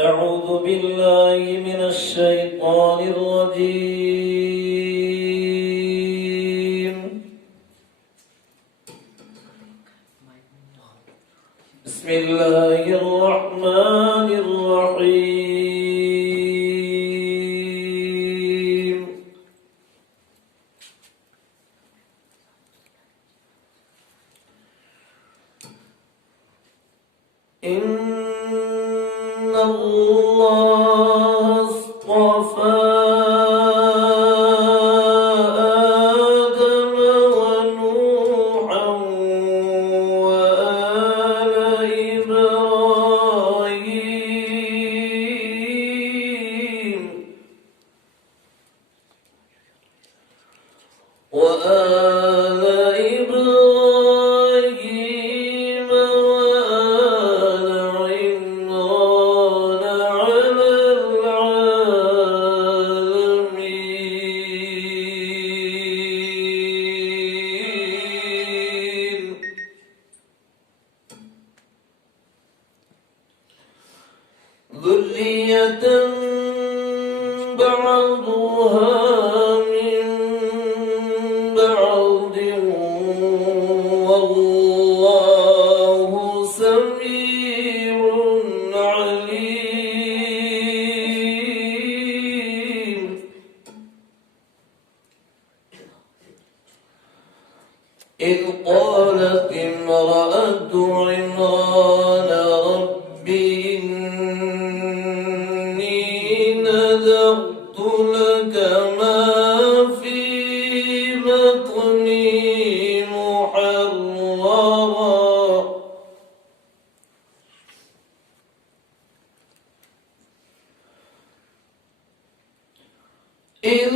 أعوذ بالله من الشيطان الرجيم. بسم الله الرحمن الرحيم. إن الله اصطفى آدم ونوحا وآل إبراهيم وآل إبراهيم وآل عمران على العالمين. ذرية بعضها من بعض والله سميع عليم. إذ قالت امرأة عمران رب إني نذرت لك ما في بطني محررا إذ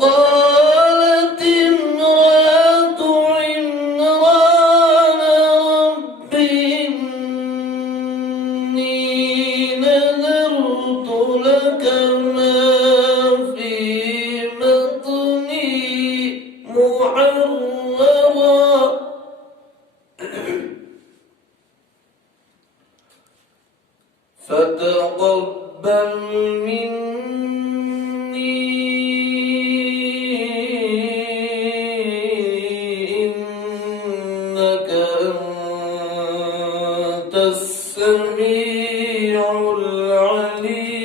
قالت امرأة عمران رب إني نذرت لك ما في بطني محررا فتقبل مني إنك أنت السميع العليم.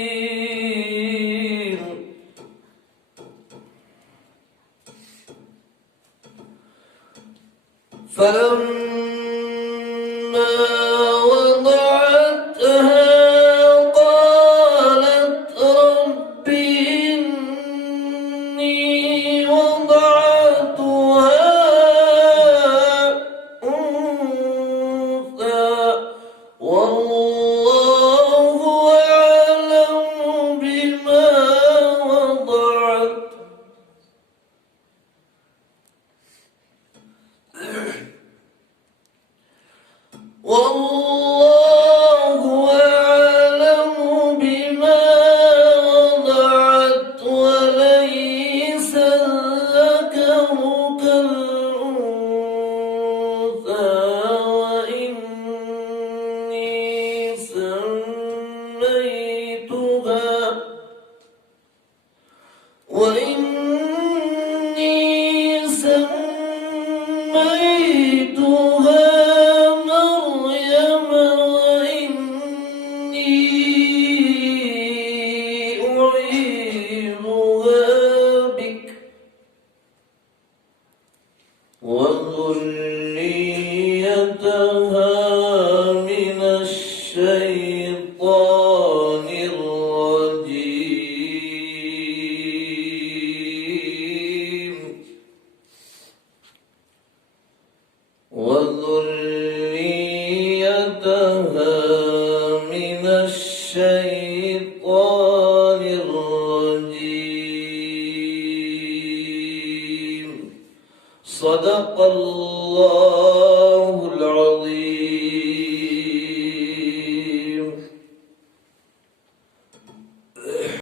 فلما وضعتها قالت رب إني وضعتها أنثى والله أعلم بما وضعت والله أعلم بما وضعت وليس الذكر كالأنثى وإني سميتها مريم وإني أعيذها بك وذريتها من الشيطان الرجيم. وذريتها من الشيطان الرجيم. صدق الله